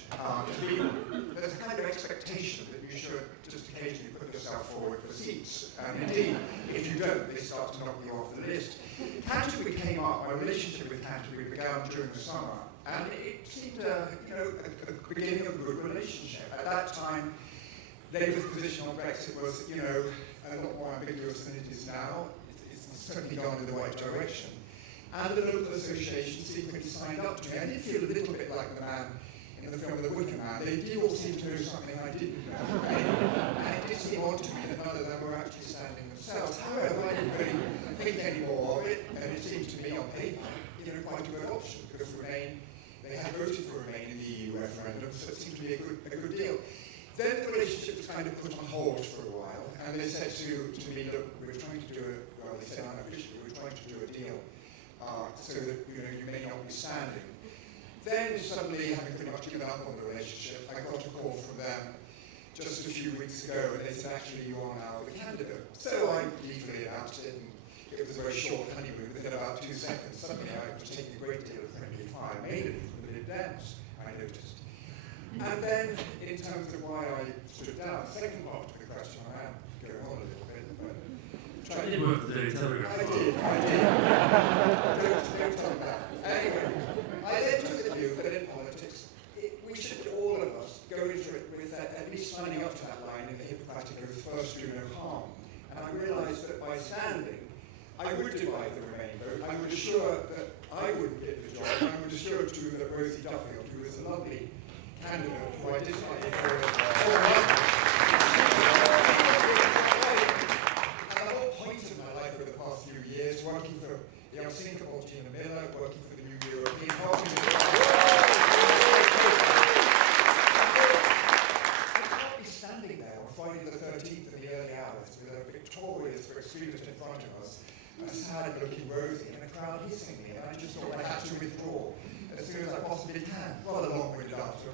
There's a kind of expectation that you should just occasionally put yourself forward for seats. And indeed, if you don't, they start to knock you off the list. Canterbury came up, my relationship with Canterbury began during the summer, and it seemed a beginning of a good relationship. At that time, Labour's position on Brexit was, a lot more ambiguous than it is now. It's certainly gone in the right direction. And the local association secretly signed up to me. I did feel a little bit like the man in the film The Wicker Man. They did all seem to know something I didn't know. And it did seem odd to me that none of them were actually standing themselves. However, I didn't really think any more of it, and it seemed to me on paper, quite a good option, because Remain, they had voted for Remain in the EU referendum, so it seemed to be a good deal. Then the relationship was kind of put on hold for a while, and they said to me, look, we were trying to do they said unofficially, we were trying to do a deal so that you may not be standing. Then suddenly, having pretty much given up on the relationship, I got a call from them just a few weeks ago, and they said, actually, you are now the candidate. So I briefly announced it, and it was a very short honeymoon. Within about 2 seconds, suddenly I was taking a great deal of friendly fire, mainly from the Lib Dems, I noticed. And then, in terms of why I stood down, the second part of the question, I am going on a little bit, but I did work for the Daily Telegraph. I did. Don't tell me that. Anyway, I then took the view that in politics, we should, all of us, go into it with at least signing up to that line in the Hippocratic Oath, first do no harm. And I realised that by standing, I would divide the Remain vote. I would assure that I wouldn't get the job, and I would assure too that Rosie Duffield, who is a lovely candidate who I decided for and the whole point of my life over the past few years, working for the unthinkable Gina Miller, working for the New European Party. I'd be standing there on Friday the 13th in the early hours with a victorious extremist in front of us, a sad-looking Rosie, and a crowd hissing me, and I just thought I had to withdraw as soon as I possibly can. Rather long-winded answer.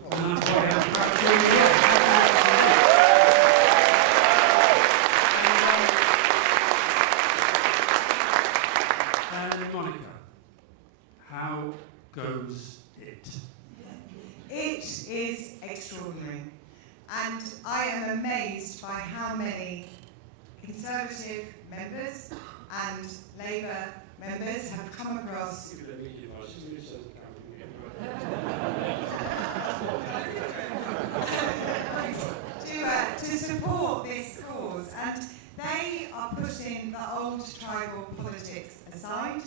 And Monica, how goes it? It is extraordinary, and I am amazed by how many Conservative members and Labour members have come across to support this cause, and they are putting the old tribal politics aside,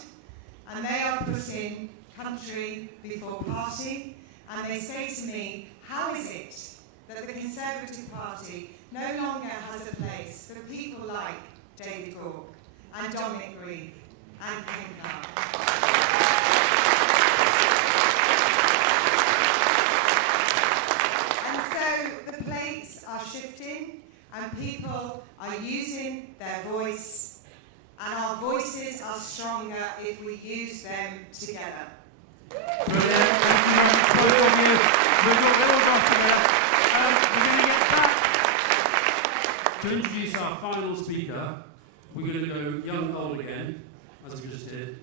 and they are putting country before party, and they say to me, how is it that the Conservative Party no longer has a place for people like David Gork and Dominic Grieve and Ken Clark? Are shifting, and people are using their voice, and our voices are stronger if we use them together. Brilliant. We're going to get back to introduce our final speaker. We're going to go young, old again, as we just did.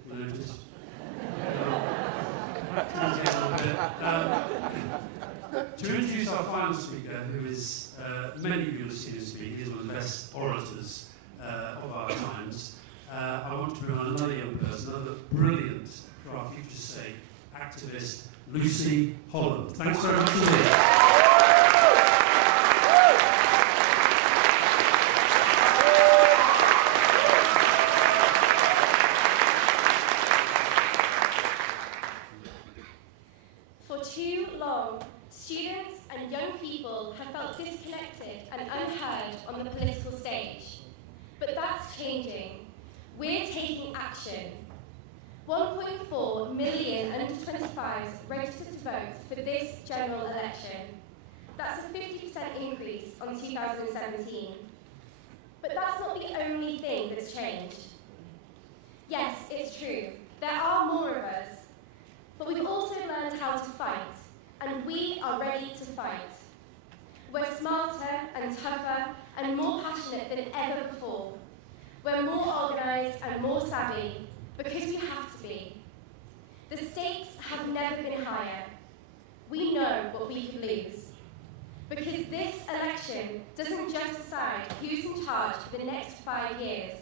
To introduce our final speaker, who is, many of you have seen him speak, he's one of the best orators of our times. I want to bring on another young person, another brilliant, for our future's sake, activist, Lucy Holland. Thanks very much indeed. changing. We're taking action. 1.4 million under 25s registered to vote for this general election. That's a 50% increase on 2017. But that's not the only thing that's changed. Yes, it's true, there are more of us, but we've also learned how to fight, and we are ready to fight. We're smarter and tougher and more passionate than ever before. We're more organised and more savvy, because we have to be. The stakes have never been higher. We know what we could lose. Because this election doesn't just decide who's in charge for the next 5 years.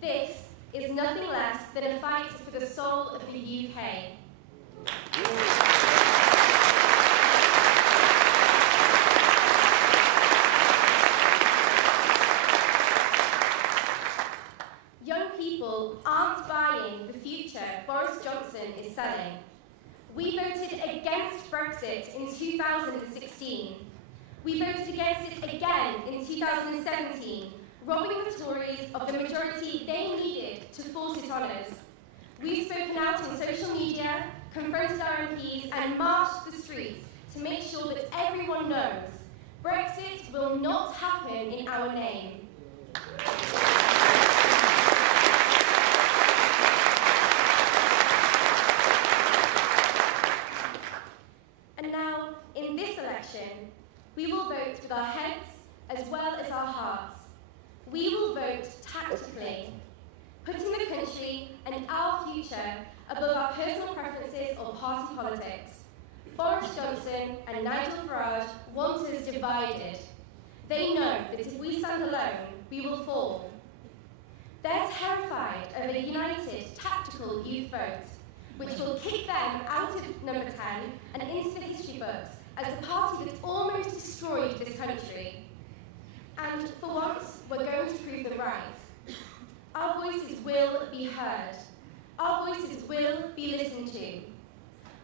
This is nothing less than a fight for the soul of the UK. Young people aren't buying the future Boris Johnson is selling. We voted against Brexit in 2016. We voted against it again in 2017, robbing the Tories of the majority they needed to force it on us. We've spoken out on social media, confronted our MPs, and marched the streets to make sure that everyone knows Brexit will not happen in our name. And now, in this election, we will vote with our heads as well as our hearts. We will vote tactically, putting the country and our future above our personal preferences or party politics. Boris Johnson and Nigel Farage want us divided. They know that if we stand alone, we will fall. They're terrified of a united, tactical youth vote, which will kick them out of number 10 and into the history books as the party that almost destroyed this country. And for once, we're going to prove them right. Our voices will be heard. Our voices will be listened to.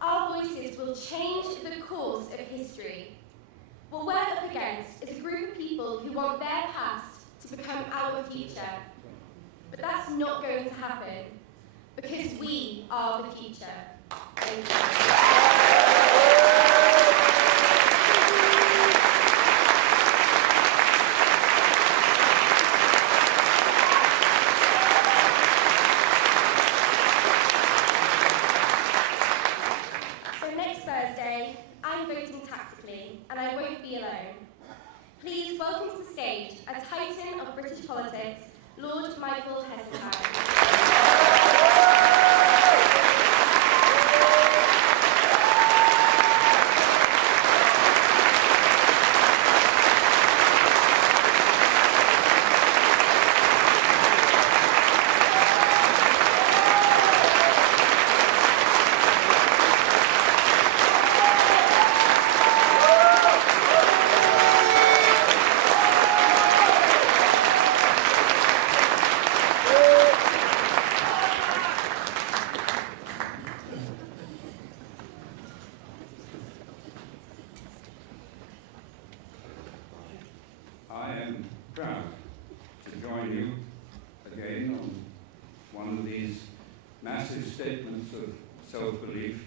Our voices will change the course of history. What we're up against is a group of people who want their past to become our future. But that's not going to happen, because we are the future. Thank you. I'm voting tactically, and I won't be alone. Please welcome to the stage a titan of British politics, Lord Michael Heseltine. Statements of self-belief.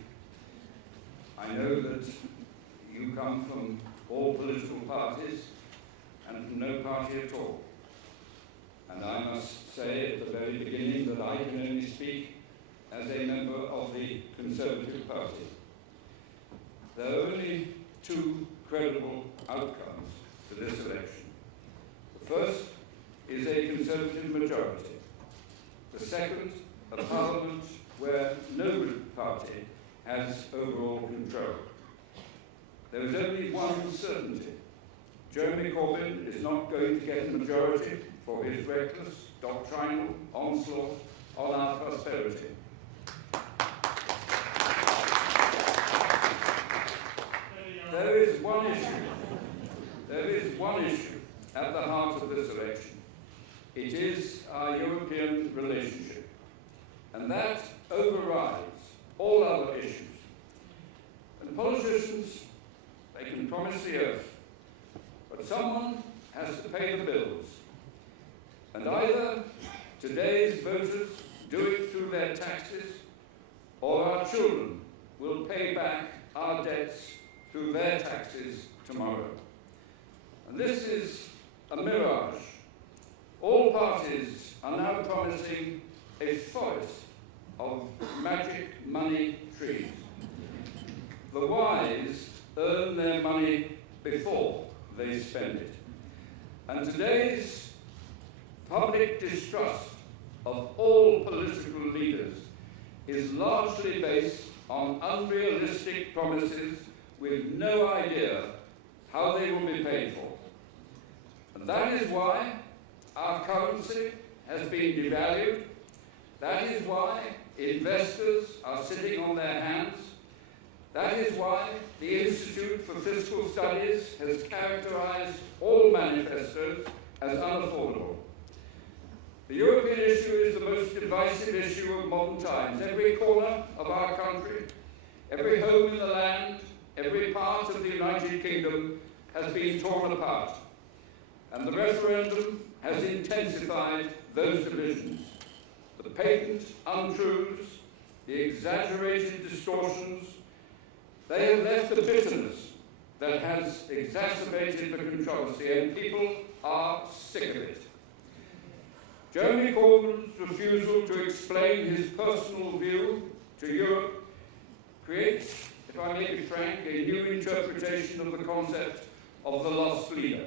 I know that you come from all political parties and from no party at all. And I must say at the very beginning that I can only speak as a member of the Conservative Party. There are only two credible outcomes to this election. The first is a Conservative majority. The second, a parliament where no party has overall control. There is only one certainty. Jeremy Corbyn is not going to get a majority for his reckless, doctrinal onslaught on our prosperity. There is one issue at the heart of this election. It is our European relationship. And that overrides all other issues. And politicians, they can promise the earth, but someone has to pay the bills. And either today's voters do it through their taxes, or our children will pay back our debts through their taxes tomorrow. And this is a mirage. All parties are now promising a forest of magic money trees. The wise earn their money before they spend it. And today's public distrust of all political leaders is largely based on unrealistic promises with no idea how they will be paid for. And that is why our currency has been devalued. That is why investors are sitting on their hands. That is why the Institute for Fiscal Studies has characterized all manifestos as unaffordable. The European issue is the most divisive issue of modern times. Every corner of our country, every home in the land, every part of the United Kingdom has been torn apart. And the referendum has intensified those divisions. The patent untruths, the exaggerated distortions, they have left a bitterness that has exacerbated the controversy, and people are sick of it. Jeremy Corbyn's refusal to explain his personal view to Europe creates, if I may be frank, a new interpretation of the concept of the lost leader.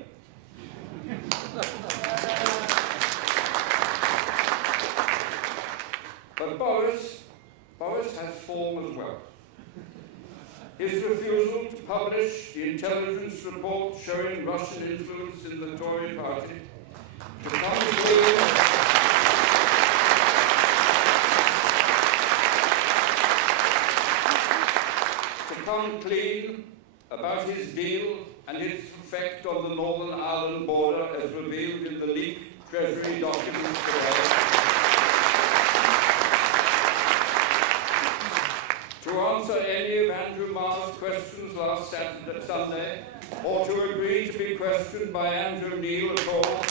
But Boris has form as well. His refusal to publish the intelligence report showing Russian influence in the Tory party, to come clean about his deal and its effect on the Northern Ireland border as revealed in the leaked Treasury documents today. To answer any of Andrew Marr's questions last Sunday, or to agree to be questioned by Andrew Neil at all.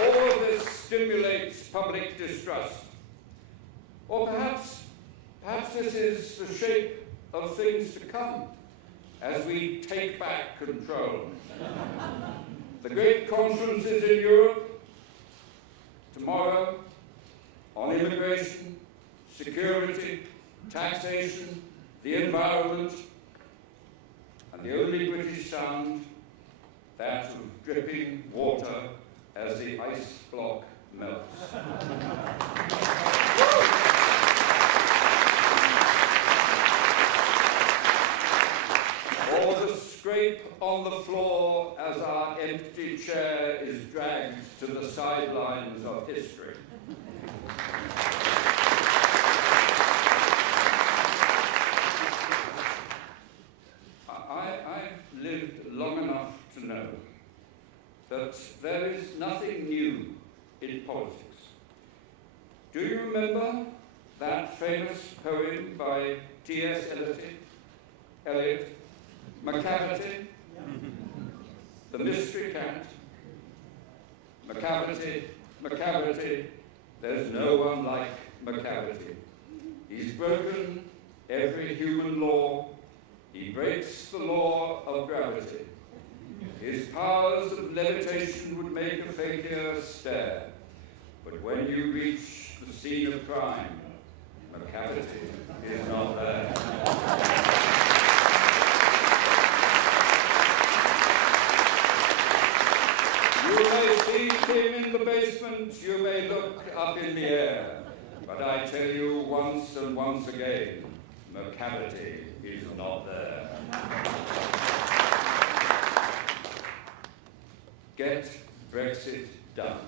All of this stimulates public distrust. Or perhaps this is the shape of things to come as we take back control. The great conferences in Europe tomorrow on immigration, security, taxation, the environment, and the only British sound, that of dripping water as the ice block melts. Or the scrape on the floor as our empty chair is dragged to the sidelines of history. I've lived long enough to know that there is nothing new in politics. Do you remember that famous poem by T.S. Eliot, Macavity, the mystery cat? Macavity, there's no one like Macavity. He's broken every human law. He breaks the law of gravity. His powers of levitation would make a fakir stare. But when you reach the scene of crime, Macavity is not there. You may see him in the basement, you may look up in the air, but I tell you once and once again, Macavity is not there. Get Brexit done.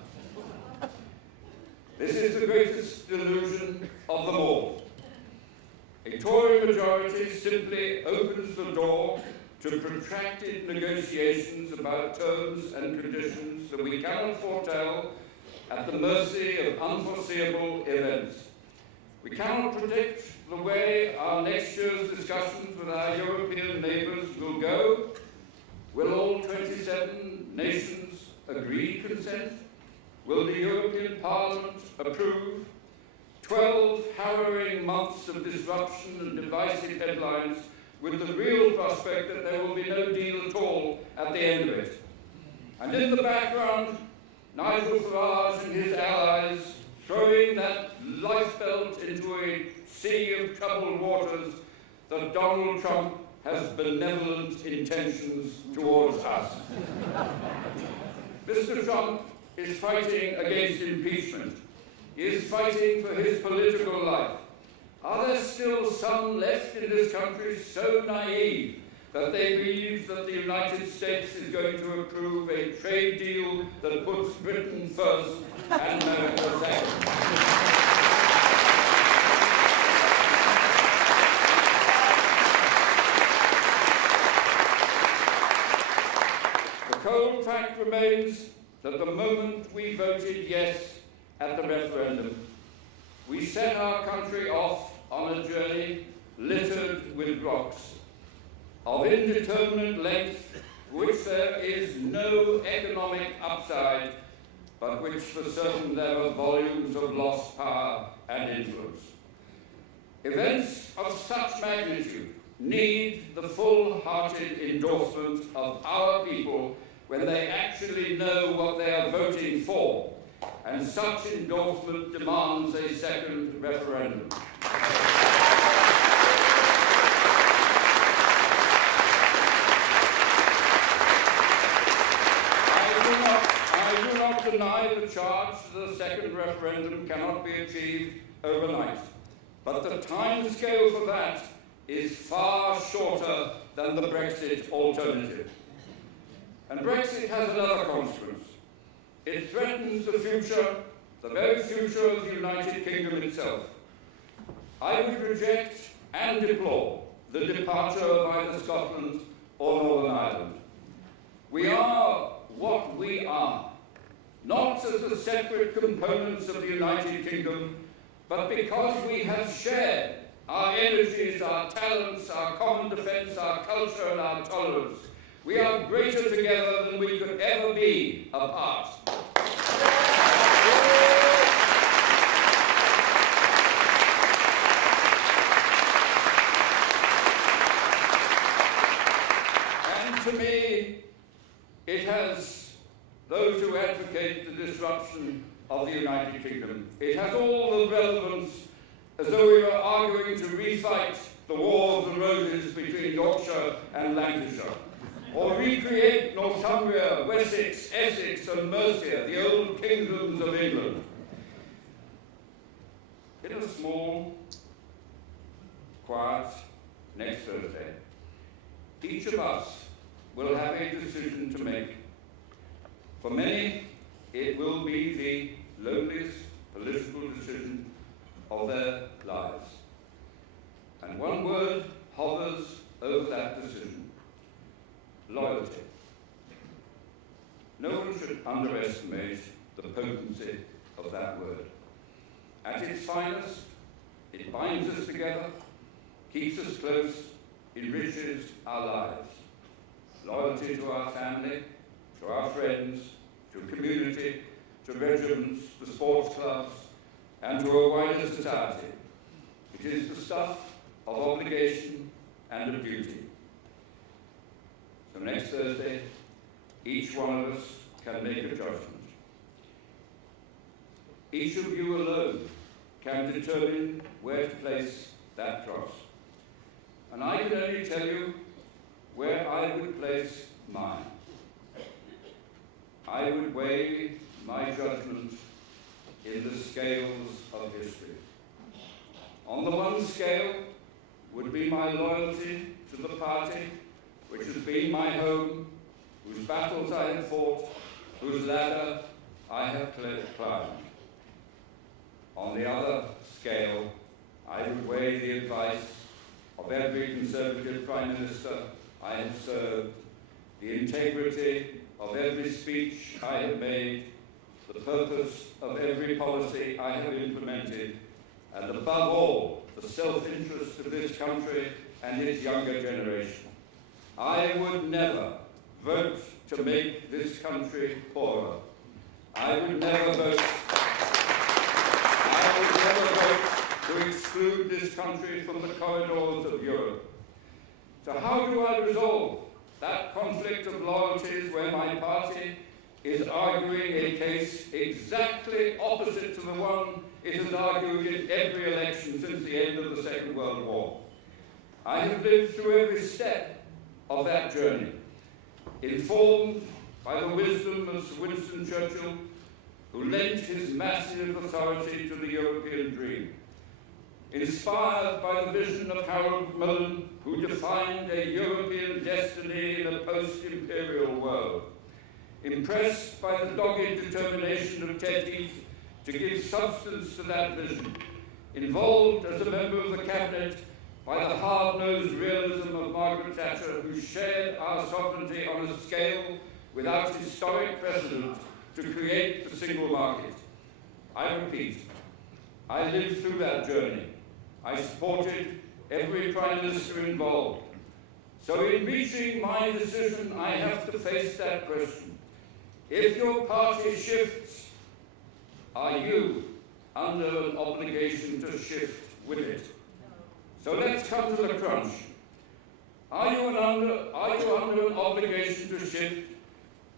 This is the greatest delusion of them all. A Tory majority simply opens the door to protracted negotiations about terms and conditions that we cannot foretell at the mercy of unforeseeable events. We cannot predict the way our next year's discussions with our European neighbours will go. Will all 27 nations agree consent? Will the European Parliament approve? 12 harrowing months of disruption and divisive headlines with the real prospect that there will be no deal at all at the end of it. And in the background, Nigel Farage and his allies throwing that lifebelt into a sea of troubled waters that Donald Trump has benevolent intentions towards us. Mr. Trump is fighting against impeachment. He is fighting for his political life. Are there still some left in this country so naive that they believe that the United States is going to approve a trade deal that puts Britain first and America second? The cold fact remains that the moment we voted yes at the referendum, we set our country off on a journey littered with rocks of indeterminate length, for which there is no economic upside, but which for certain there are volumes of lost power and influence. Events of such magnitude need the full-hearted endorsement of our people when they actually know what they are voting for, and such endorsement demands a second referendum. I do not deny the charge that a second referendum cannot be achieved overnight, but the time scale for that is far shorter than the Brexit alternative. And Brexit has another consequence. It threatens the future, the very future of the United Kingdom itself. I would reject and deplore the departure of either Scotland or Northern Ireland. We are what we are, not as the separate components of the United Kingdom, but because we have shared our energies, our talents, our common defence, our culture and our tolerance. We are greater together than we could ever be apart. And to me, it has those who advocate the disruption of the United Kingdom. It has all the relevance as though we were arguing to refight the War of the Roses between Yorkshire and Lancashire, or recreate Northumbria, Wessex, Essex and Mercia, the old kingdoms of England. In a small, quiet, next Thursday, each of us will have a decision to make. For many, it will be the loneliest political decision of their lives. And one word hovers over that decision: loyalty. No one should underestimate the potency of that word. At its finest, it binds us together, keeps us close, enriches our lives. Loyalty to our family, to our friends, to community, to regiments, to sports clubs, and to a wider society. It is the stuff of obligation and of duty. So next Thursday, each one of us can make a judgment. Each of you alone can determine where to place that cross. And I can only tell you where I would place mine. I would weigh my judgment in the scales of history. On the one scale would be my loyalty to the party which has been my home, whose battles I have fought, whose ladder I have climbed. On the other scale, I would weigh the advice of every Conservative Prime Minister I have served, the integrity of every speech I have made, the purpose of every policy I have implemented, and above all, the self-interest of this country and its younger generation. I would never vote to make this country poorer. I would never vote to exclude this country from the corridors of Europe. So how do I resolve that conflict of loyalties where my party is arguing a case exactly opposite to the one it has argued in every election since the end of the Second World War? I have lived through every step of that journey, informed by the wisdom of Sir Winston Churchill, who lent his massive authority to the European dream, inspired by the vision of Harold Mullen, who defined a European destiny in a post-imperial world, impressed by the dogged determination of Ted Heath to give substance to that vision, involved as a member of the Cabinet by the hard-nosed realism of Margaret Thatcher, who shared our sovereignty on a scale without historic precedent to create the single market. I repeat, I lived through that journey. I supported every Prime Minister involved. So in reaching my decision, I have to face that question. If your party shifts, are you under an obligation to shift with it? So let's come to the crunch. Are you under an obligation to shift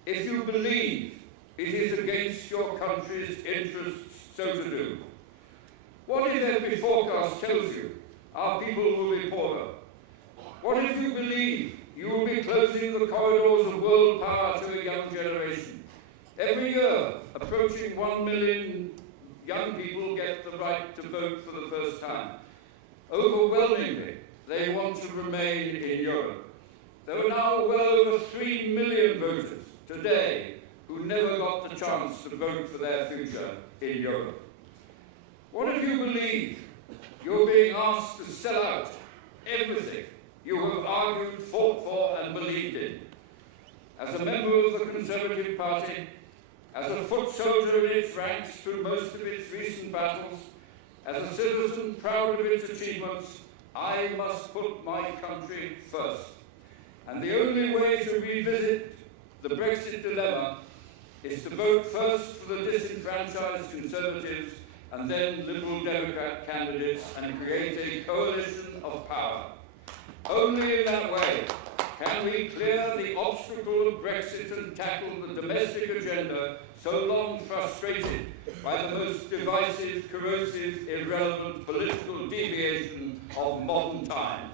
if you believe it is against your country's interests so to do? What if every forecast tells you our people will be poorer? What if you believe you will be closing the corridors of world power to a young generation? Every year, approaching 1 million young people get the right to vote for the first time. Overwhelmingly, they want to remain in Europe. There are now well over 3 million voters today who never got the chance to vote for their future in Europe. What if you believe you're being asked to sell out everything you have argued, fought for and believed in? As a member of the Conservative Party, as a foot soldier in its ranks through most of its recent battles, as a citizen proud of its achievements, I must put my country first. And the only way to revisit the Brexit dilemma is to vote first for the disenfranchised Conservatives and then Liberal Democrat candidates and create a coalition of power. Only in that way can we clear the obstacle of Brexit and tackle the domestic agenda so long frustrated by the most divisive, corrosive, irrelevant political deviation of modern times.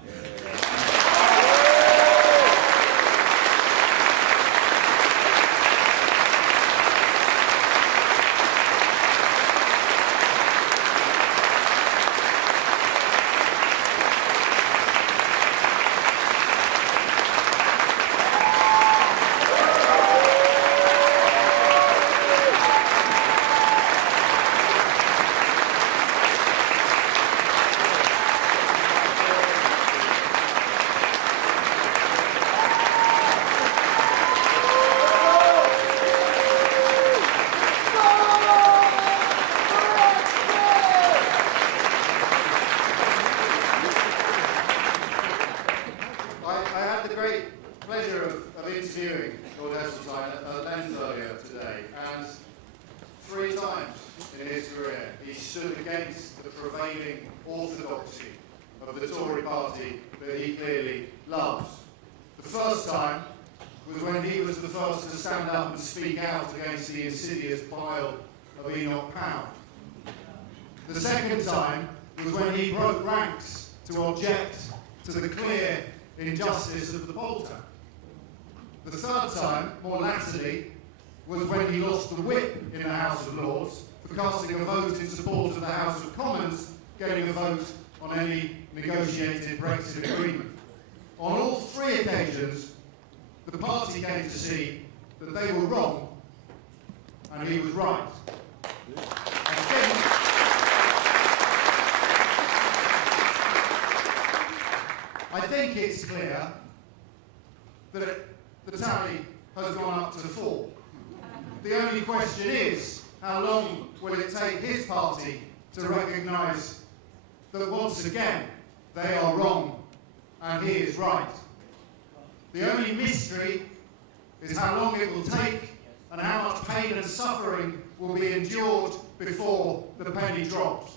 The second time was when he broke ranks to object to the clear injustice of the poll tax. The third time, more latterly, was when he lost the whip in the House of Lords for casting a vote in support of the House of Commons getting a vote on any negotiated Brexit agreement. On all three occasions, the party came to see that they were wrong and he was right. I think it's clear that the tally has gone up to 4. The only question is, how long will it take his party to recognise that once again they are wrong and he is right? The only mystery is how long it will take and how much pain and suffering will be endured before the penny drops.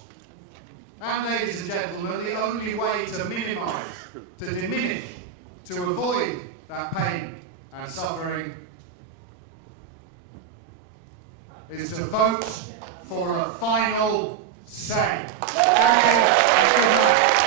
And ladies and gentlemen, the only way to minimise, to diminish, to avoid that pain and suffering is to vote for a final say. Thank you and good night.